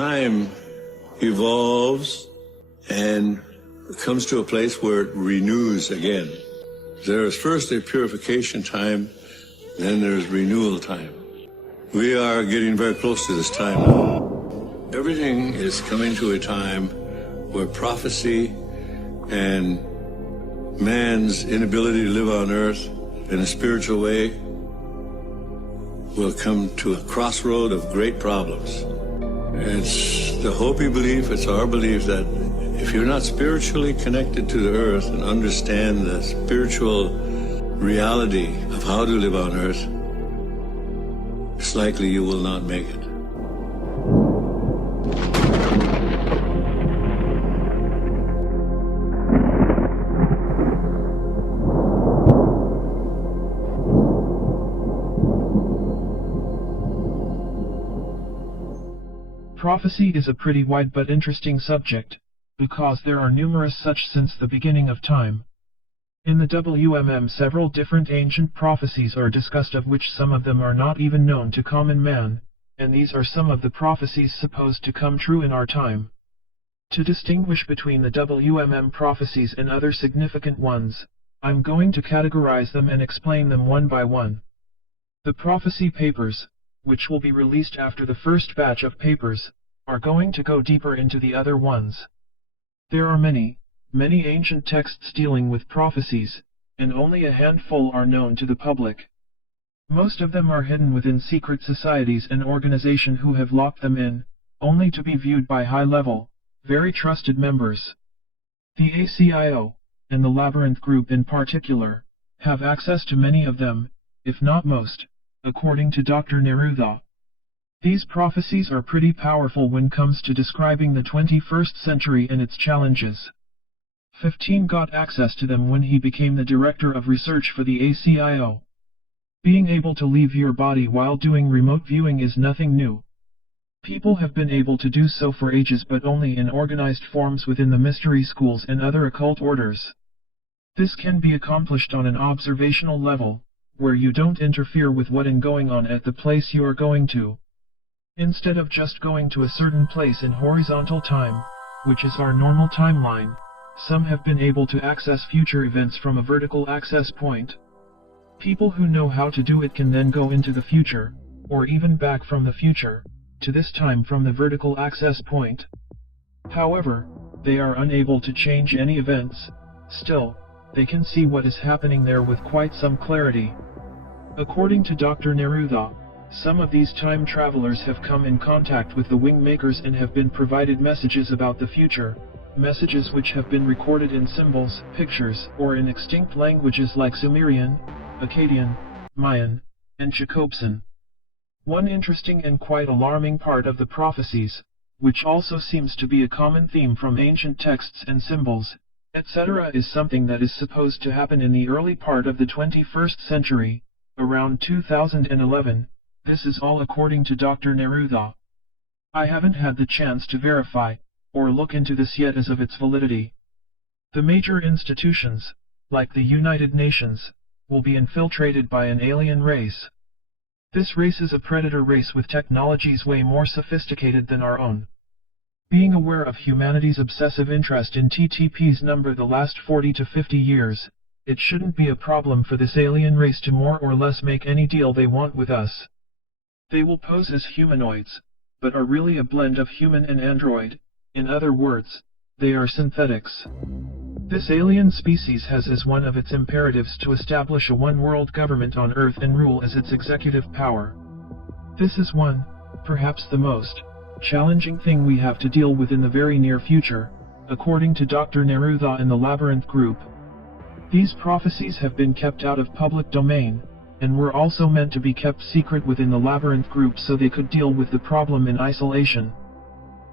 time evolves and comes to a place where it renews again. There is first a purification time, then there's renewal time. We are getting very close to this time now. Everything is coming to a time where prophecy and man's inability to live on earth in a spiritual way will come to a crossroad of great problems. It's the Hopi belief, it's our belief that if you're not spiritually connected to the earth and understand the spiritual reality of how to live on earth, it's likely you will not make it. Prophecy is a pretty wide but interesting subject, because there are numerous such since the beginning of time. In the WMM several different ancient prophecies are discussed, of which some of them are not even known to common man, and these are some of the prophecies supposed to come true in our time. To distinguish between the WMM prophecies and other significant ones, I'm going to categorize them and explain them one by one. The prophecy papers, which will be released after the first batch of papers, are going to go deeper into the other ones. There are many ancient texts dealing with prophecies, and only a handful are known to the public. Most of them are hidden within secret societies and organizations who have locked them in, only to be viewed by high-level, very trusted members. The ACIO, and the Labyrinth Group in particular, have access to many of them, if not most, according to Dr. Neruda. These prophecies are pretty powerful when comes to describing the 21st century and its challenges. 15 got access to them when he became the director of research for the ACIO. Being able to leave your body while doing remote viewing is nothing new. People have been able to do so for ages, but only in organized forms within the mystery schools and other occult orders. This can be accomplished on an observational level, where you don't interfere with what is going on at the place you are going to. Instead of just going to a certain place in horizontal time, which is our normal timeline, some have been able to access future events from a vertical access point. People who know how to do it can then go into the future, or even back from the future, to this time from the vertical access point. However, they are unable to change any events. Still, they can see what is happening there with quite some clarity. According to Dr. Neruda, some of these time travelers have come in contact with the wing makers and have been provided messages about the future, messages which have been recorded in symbols, pictures, or in extinct languages like Sumerian, Akkadian, Mayan, and Chicopsan. One interesting and quite alarming part of the prophecies, which also seems to be a common theme from ancient texts and symbols, etc., is something that is supposed to happen in the early part of the 21st century, around 2011, this is all according to Dr. Neruda. I haven't had the chance to verify, or look into this yet as of its validity. The major institutions, like the United Nations, will be infiltrated by an alien race. This race is a predator race with technologies way more sophisticated than our own. Being aware of humanity's obsessive interest in TTP's number the last 40 to 50 years, it shouldn't be a problem for this alien race to more or less make any deal they want with us. They will pose as humanoids, but are really a blend of human and android. In other words, they are synthetics. This alien species has as one of its imperatives to establish a one-world government on Earth and rule as its executive power. This is one, perhaps the most, challenging thing we have to deal with in the very near future, according to Dr. Neruda and the Labyrinth Group. These prophecies have been kept out of public domain, and were also meant to be kept secret within the Labyrinth Group so they could deal with the problem in isolation.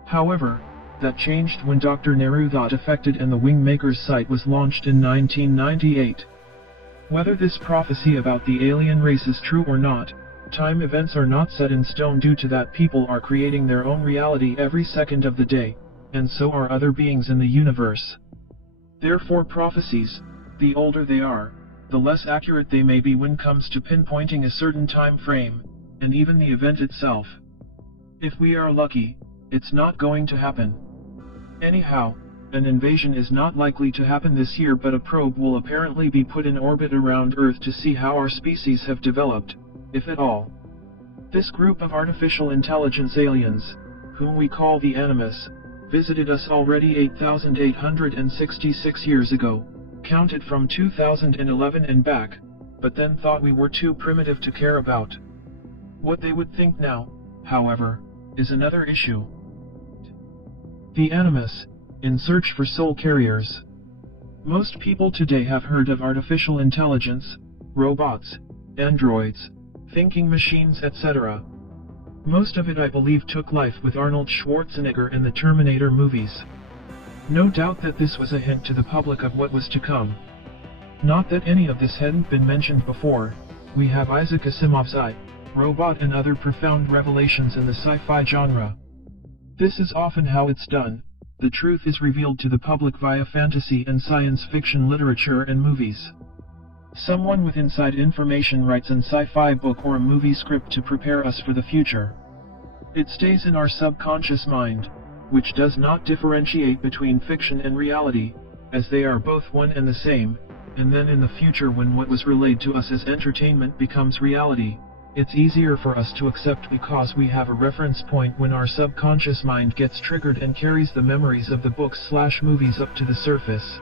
However, that changed when Dr. Neruda defected and the Wingmakers site was launched in 1998. Whether this prophecy about the alien race is true or not, time events are not set in stone due to that people are creating their own reality every second of the day, and so are other beings in the universe. Therefore prophecies, the older they are, the less accurate they may be when comes to pinpointing a certain time frame, and even the event itself. If we are lucky, it's not going to happen. Anyhow, an invasion is not likely to happen this year, but a probe will apparently be put in orbit around Earth to see how our species have developed, if at all. This group of artificial intelligence aliens, whom we call the Animus, visited us already 8,866 years ago, counted from 2011 and back, but then thought we were too primitive to care about. What they would think now, however, is another issue. The Animus, in search for soul carriers. Most people today have heard of artificial intelligence, robots, androids, thinking machines, etc. Most of it, I believe, took life with Arnold Schwarzenegger in the Terminator movies. No doubt that this was a hint to the public of what was to come. Not that any of this hadn't been mentioned before. We have Isaac Asimov's I, Robot and other profound revelations in the sci-fi genre. This is often how it's done. The truth is revealed to the public via fantasy and science fiction literature and movies. Someone with inside information writes an sci-fi book or a movie script to prepare us for the future. It stays in our subconscious mind, which does not differentiate between fiction and reality, as they are both one and the same, and then in the future, when what was relayed to us as entertainment becomes reality, it's easier for us to accept because we have a reference point when our subconscious mind gets triggered and carries the memories of the books/movies up to the surface.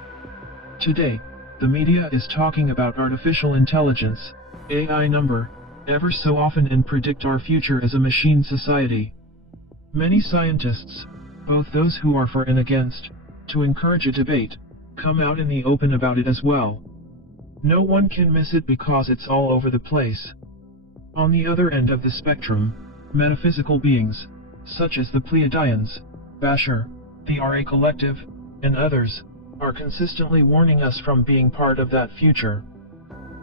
Today, the media is talking about artificial intelligence, AI ever so often, and predict our future as a machine society. Many scientists, both those who are for and against, to encourage a debate, come out in the open about it as well. No one can miss it because it's all over the place. On the other end of the spectrum, metaphysical beings, such as the Pleiadians, Bashar, the RA Collective, and others, are consistently warning us from being part of that future.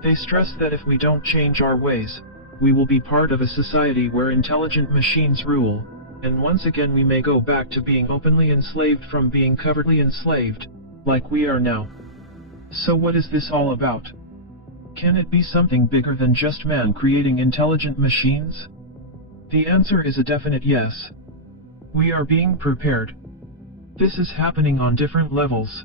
They stress that if we don't change our ways, we will be part of a society where intelligent machines rule, and once again we may go back to being openly enslaved from being covertly enslaved, like we are now. So what is this all about? Can it be something bigger than just man creating intelligent machines? The answer is a definite yes. We are being prepared. This is happening on different levels.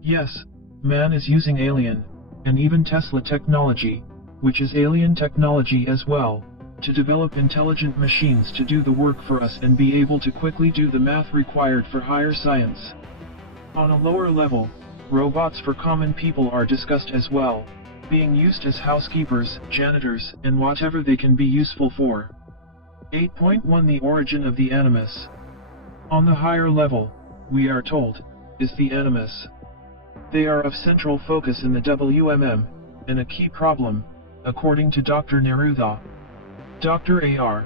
Yes, man is using alien, and even Tesla technology, which is alien technology as well, to develop intelligent machines to do the work for us and be able to quickly do the math required for higher science. On a lower level, robots for common people are discussed as well, being used as housekeepers, janitors, and whatever they can be useful for. 8.1 The origin of the Animus. On the higher level, we are told, is the Animus. They are of central focus in the WMM, and a key problem, according to Dr. Neruda, Dr. A.R.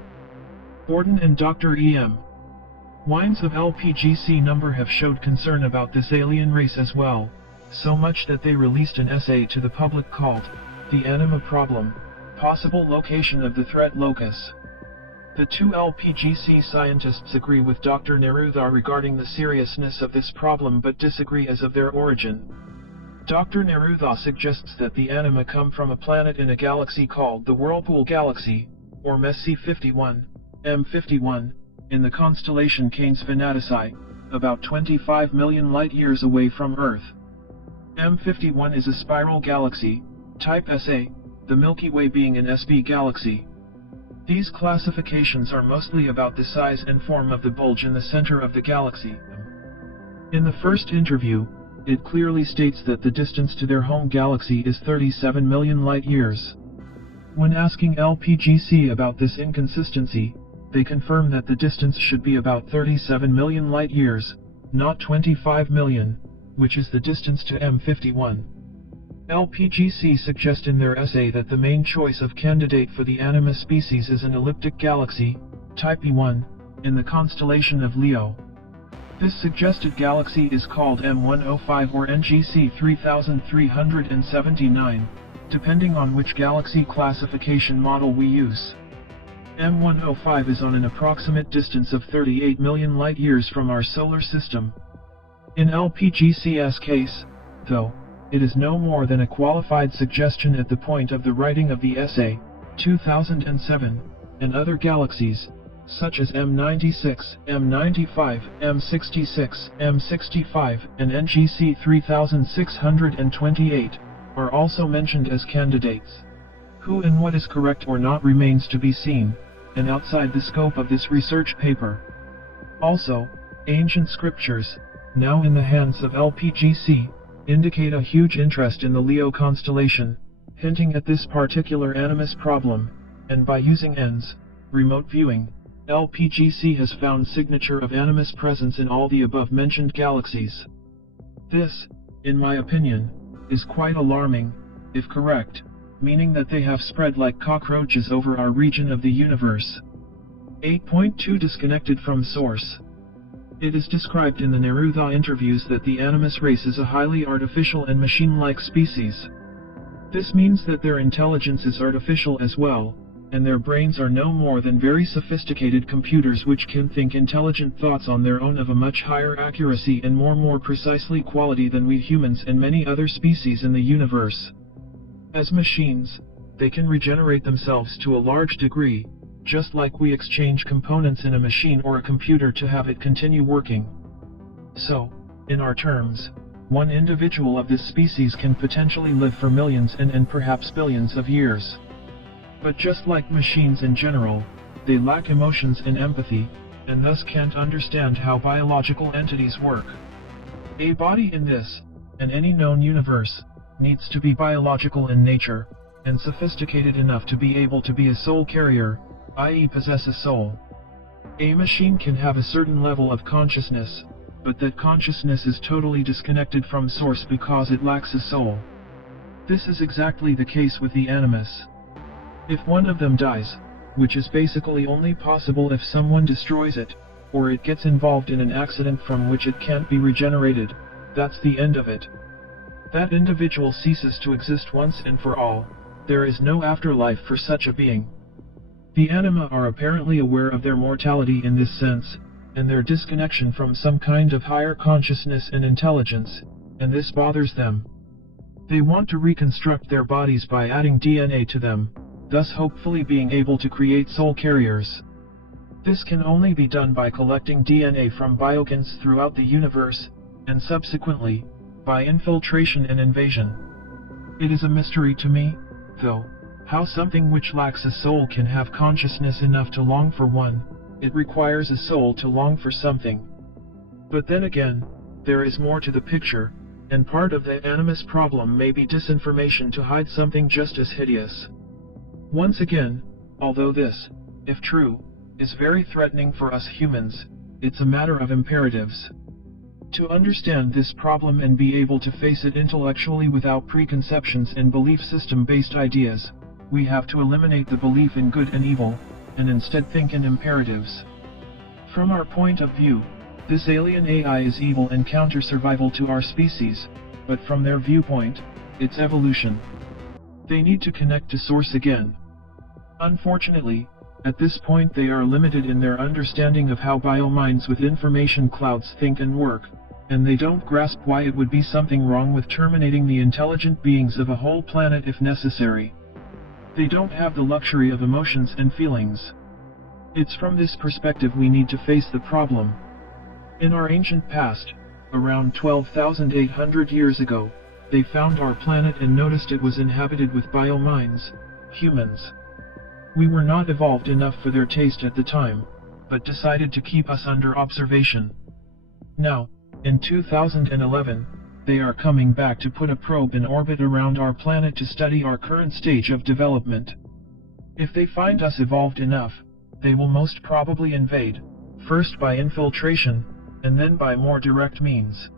Borden and Dr. E.M. Wines of LPGC have showed concern about this alien race as well, so much that they released an essay to the public called, The Anima Problem, Possible Location of the Threat Locus. The two LPGC scientists agree with Dr. Neruda regarding the seriousness of this problem but disagree as of their origin. Dr. Neruda suggests that the anima come from a planet in a galaxy called the Whirlpool Galaxy, or Messier 51, M51, in the constellation Canes Venatici, about 25 million light-years away from Earth. M51 is a spiral galaxy, type SA, the Milky Way being an SB galaxy. These classifications are mostly about the size and form of the bulge in the center of the galaxy. In the first interview, it clearly states that the distance to their home galaxy is 37 million light-years. When asking LPGC about this inconsistency, they confirm that the distance should be about 37 million light-years, not 25 million, which is the distance to M51. LPGC suggest in their essay that the main choice of candidate for the Anima species is an elliptic galaxy, type E1, in the constellation of Leo. This suggested galaxy is called M105 or NGC 3379, depending on which galaxy classification model we use. M105 is on an approximate distance of 38 million light-years from our solar system. In LPGC's case, though, it is no more than a qualified suggestion at the point of the writing of the essay, 2007, and other galaxies, such as M96, M95, M66, M65, and NGC 3628, are also mentioned as candidates. Who and what is correct or not remains to be seen, and outside the scope of this research paper. Also, ancient scriptures, now in the hands of LPGC, indicate a huge interest in the Leo constellation, hinting at this particular Animus problem, and by using ENS, remote viewing, LPGC has found signature of Animus presence in all the above-mentioned galaxies. This, in my opinion, is quite alarming, if correct, meaning that they have spread like cockroaches over our region of the universe. 8.2 Disconnected from source. It is described in the Neruda interviews that the Animus race is a highly artificial and machine-like species. This means that their intelligence is artificial as well, and their brains are no more than very sophisticated computers which can think intelligent thoughts on their own of a much higher accuracy and more precisely quality than we humans and many other species in the universe. As machines, they can regenerate themselves to a large degree, just like we exchange components in a machine or a computer to have it continue working. So, in our terms, one individual of this species can potentially live for millions and perhaps billions of years. But just like machines in general, they lack emotions and empathy, and thus can't understand how biological entities work. A body in this, and any known universe, needs to be biological in nature, and sophisticated enough to be able to be a soul carrier, i.e. possess a soul. A machine can have a certain level of consciousness, but that consciousness is totally disconnected from source because it lacks a soul. This is exactly the case with the Animus. If one of them dies, which is basically only possible if someone destroys it, or it gets involved in an accident from which it can't be regenerated, that's the end of it. That individual ceases to exist once and for all. There is no afterlife for such a being. The anima are apparently aware of their mortality in this sense, and their disconnection from some kind of higher consciousness and intelligence, and this bothers them. They want to reconstruct their bodies by adding DNA to them, thus hopefully being able to create soul carriers. This can only be done by collecting DNA from biokins throughout the universe, and subsequently, by infiltration and invasion. It is a mystery to me, though, how something which lacks a soul can have consciousness enough to long for one. It requires a soul to long for something. But then again, there is more to the picture, and part of the Animus problem may be disinformation to hide something just as hideous. Once again, although this, if true, is very threatening for us humans, it's a matter of imperatives. To understand this problem and be able to face it intellectually without preconceptions and belief system-based ideas, we have to eliminate the belief in good and evil, and instead think in imperatives. From our point of view, this alien AI is evil and counter-survival to our species, but from their viewpoint, it's evolution. They need to connect to source again. Unfortunately, at this point they are limited in their understanding of how biominds with information clouds think and work, and they don't grasp why it would be something wrong with terminating the intelligent beings of a whole planet if necessary. They don't have the luxury of emotions and feelings. It's from this perspective we need to face the problem. In our ancient past, around 12,800 years ago, they found our planet and noticed it was inhabited with biominds, humans. We were not evolved enough for their taste at the time, but decided to keep us under observation. Now, in 2011, they are coming back to put a probe in orbit around our planet to study our current stage of development. If they find us evolved enough, they will most probably invade, first by infiltration, and then by more direct means.